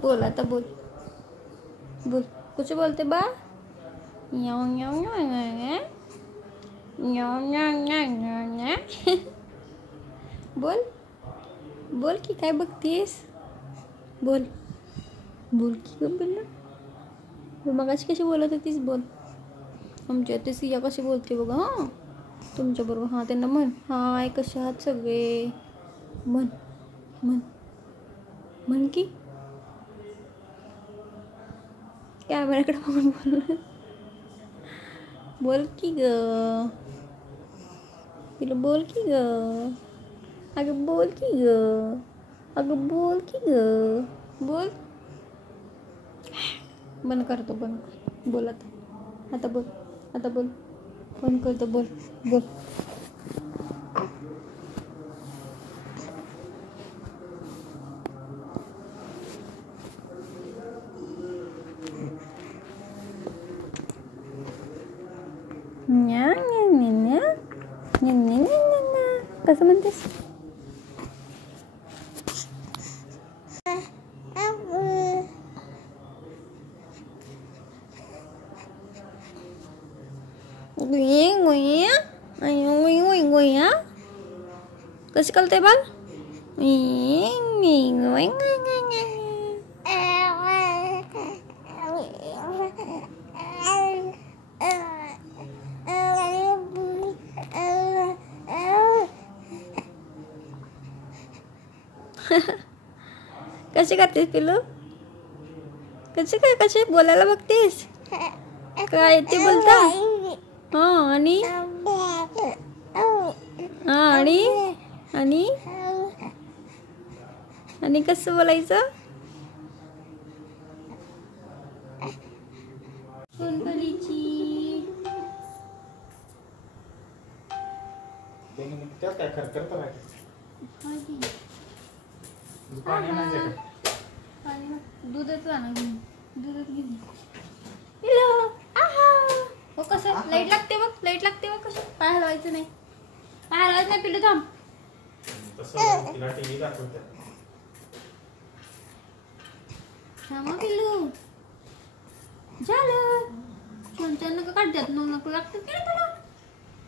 बोल आता बोल बोल. कुछ बोलते बा? न्याव न्याव न्याव न्याव न्याव न्याव न्याव न्याव. बोल बोल की काय बघतीस. बोल बोल की गं बोल. मगाशी कशी बोलत होतीस. बोल. आमच्या ते सिया कशी बोलते बघा. हां तुमच्याबरोबर. हां त्यांना म्हण हाय कसे आहात सगळे. म्हण म्हण म्हण की. कॅमेराकडे बघून बोल. बोल की ग तिला. बोल की ग. अगं बोल की ग. अगं बोल की ग. बोल. बंद करतो बंद. बोल आता. आता बोल. आता बोल. बंद करतो. बोल बोल. न्या न्या न्या न्या न्या न्या न्या न्या. कसं म्हणतेस. कशी कळते बाल. कशी करतेस पिलू. कशी बोलायला बघतेस. काय ते बोलता. हां आणि हां आणि आणि कसं बोलायचं. सोनपरीची काय खरखरत दूधच आणा दूधच घेऊन. पिलो आहा. हो कसं लाईट लागते बघ. लाईट लागते बघ. कसं पाय हलवायचं नाही. पाय हलवायचं नाही पिलू. थांब. तिला टीव्ही दाखवते. थांब पिलू. झालं. छान नका काढतात. नको लागतं की तुला.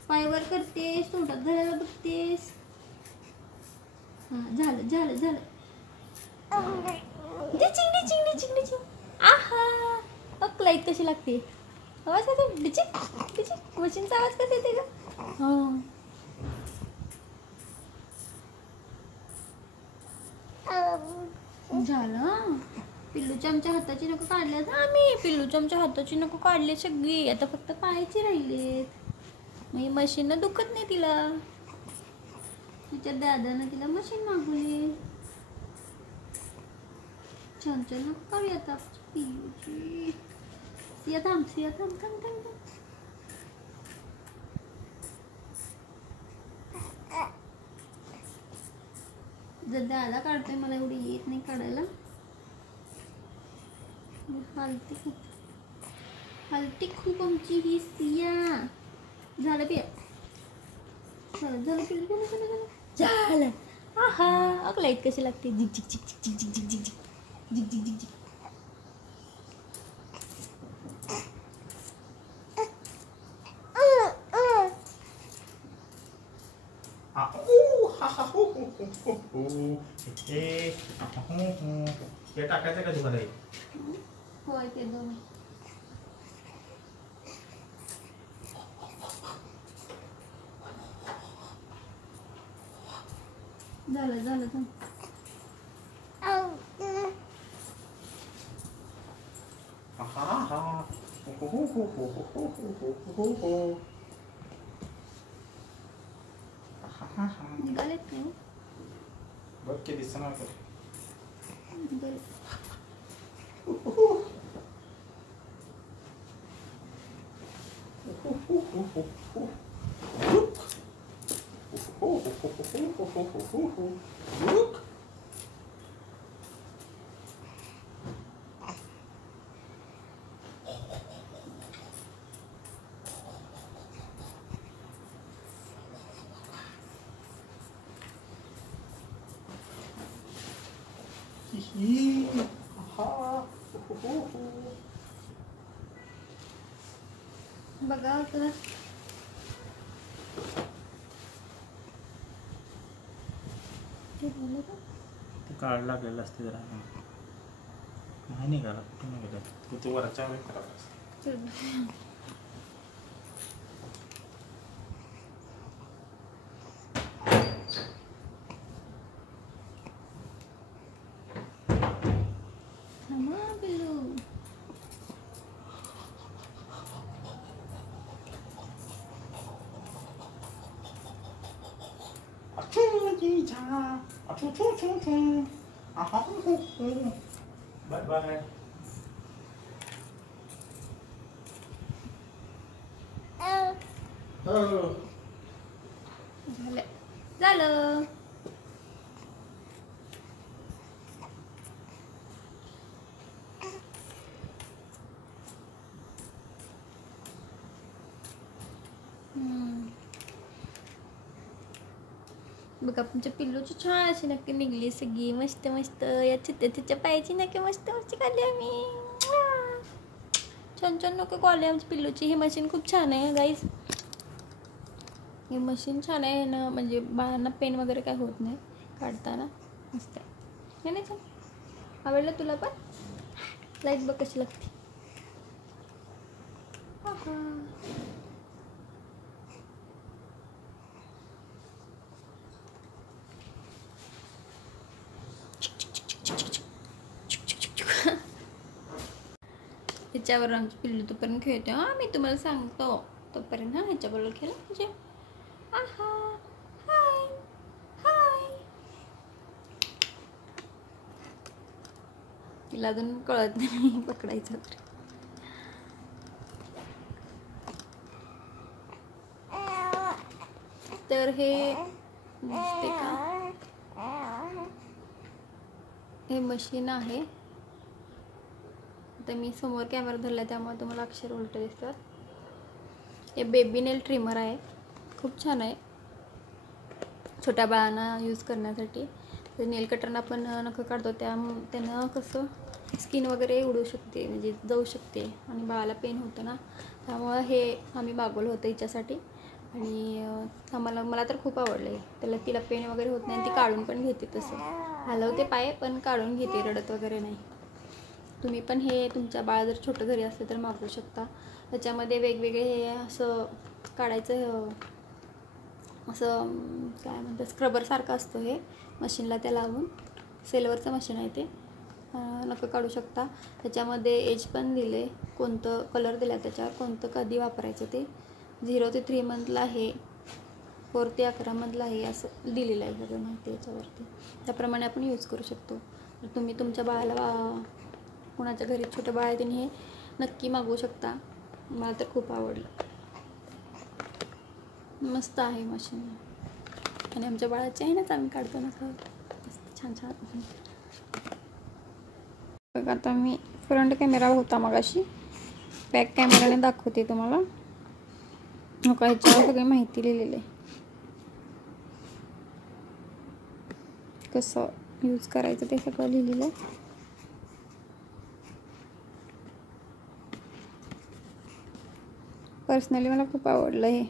पायवर करतेस. तोंडात धरायला बघतेस. हां झालं झालं झालं. Ditching ditching ditching ditching. आहा बघ लाईट कशी लागते. आवाज येतो. Ditching ditching. मशीनचा आवाज कसा येते ग. हां झालं. पिल्लूच्या आमच्या हाताची नको काढल्यात. आम्ही पिल्लूच्या आमच्या हाताची नको काढले सगळी. आता फक्त पायाची राहिलेत. मग मशीन दुखत नाही तिला. तिच्या दादानं तिला मशीन मागवली. छान नको काढूया आता पिल्लूची. सिया थांब. सिया थांब थांब थांब थांब. जर दादा काढतोय मला एवढी येत नाही काढायला. हलती खूप आमची ही सिया. झालं पिया. झालं झालं पिल्लू झालं झालं झालं झालं. आहा अगं लाईट कशी लागते. झिक झिक झिक झिक झिक झिक झिक झिक झिक झिक झिक. हे टाकायचं का तुम्हाला. होय ते दोन. झालं झालं झालं. निघालेत नाही. बघ की दिसणार. बघा आता ते झालं का? ते काढ लागलेलं असते जरा नाही निघाला कुठं निघाला तू वरच्या वेळी करावं थांबा पिल्लू. Bye bye. झालं झालं. बघा तुमच्या पिल्लूची छान अशी नक्की निघली सगळी मस्त मस्त. या तिच्या पायाची नक्की मस्त मस्त काढली आम्ही. छान छान नक्की काढली आमच्या पिल्लूची. ही मशीन खूप छान आहे गाईज. हे मशीन छान आहे ना, म्हणजे बाळांना पेन वगैरे काय होत नाही काढताना. मस्त आहे नाही छान. आवडलं तुला पण? लाईट बघ कशी लागते. ह्याच्यावर आमची पिल्लू तोपर्यंत खेळते. हां मी तुम्हाला सांगतो तोपर्यंत. हां ह्याच्याबरोबर खेळा म्हणजे. आहा हाय हाय. तिला अजून कळत नाही पकडायचं तर. तर हे दिसते का, हे मशीन आहे. तर मी समोर कॅमेरा धरला त्यामुळे तुम्हाला अक्षर उलट दिसतात. हे बेबी नेल ट्रिमर आहे. खूप छान आहे छोट्या बाळांना यूज करण्यासाठी. तर नेल कटरना आपण नखं काढतो त्यानं कसं स्किन वगैरे उडू शकते, म्हणजे जाऊ शकते आणि बाळाला पेन होतं ना, त्यामुळं हे आम्ही मागवलं होतं हिच्यासाठी. आणि मला तर खूप आवडलं आहे. तिला पेन वगैरे होत नाही. ती काढून पण घेते, तसं हलवते पाय पण काढून घेते, रडत वगैरे नाही. तुम्ही पण हे तुमच्या बाळ जर छोटं घरी असलं तर मागवू शकता. त्याच्यामध्ये वेगवेगळे हे असं काढायचं, असं काय म्हणतात स्क्रबरसारखं असतं हे मशीनला. त्या लावून सेलवरचं मशीन आहे ते. नखं काढू शकता. त्याच्यामध्ये एज पण दिले, कोणतं कलर दिला त्याच्यावर, कोणतं कधी वापरायचं ते. 0 ते 3 मंथला आहे, 4 ते 11 मंथला आहे, असं दिलेलं आहे सगळं माहिती याच्यावरती. त्याप्रमाणे आपण यूज करू शकतो. तर तुम्ही तुमच्या बाळाला, कोणाच्या घरी छोटं बाळ आहे त्यांनी हे नक्की मागवू शकता. मला तर खूप आवडलं. मस्त आहे मशीन. आणि आमच्या बाळाचे आहे नाच आम्ही काढतो ना मस्त छान छान. बघा आता मी फ्रंट कॅमेरा होता मगाशी, बॅक कॅमेराने दाखवते तुम्हाला. नका ह्याच्यावर सगळी माहिती लिहिलेली आहे, कसं यूज करायचं ते सगळं लिहिलेलं आहे. पर्सनली मला खूप आवडलं हे.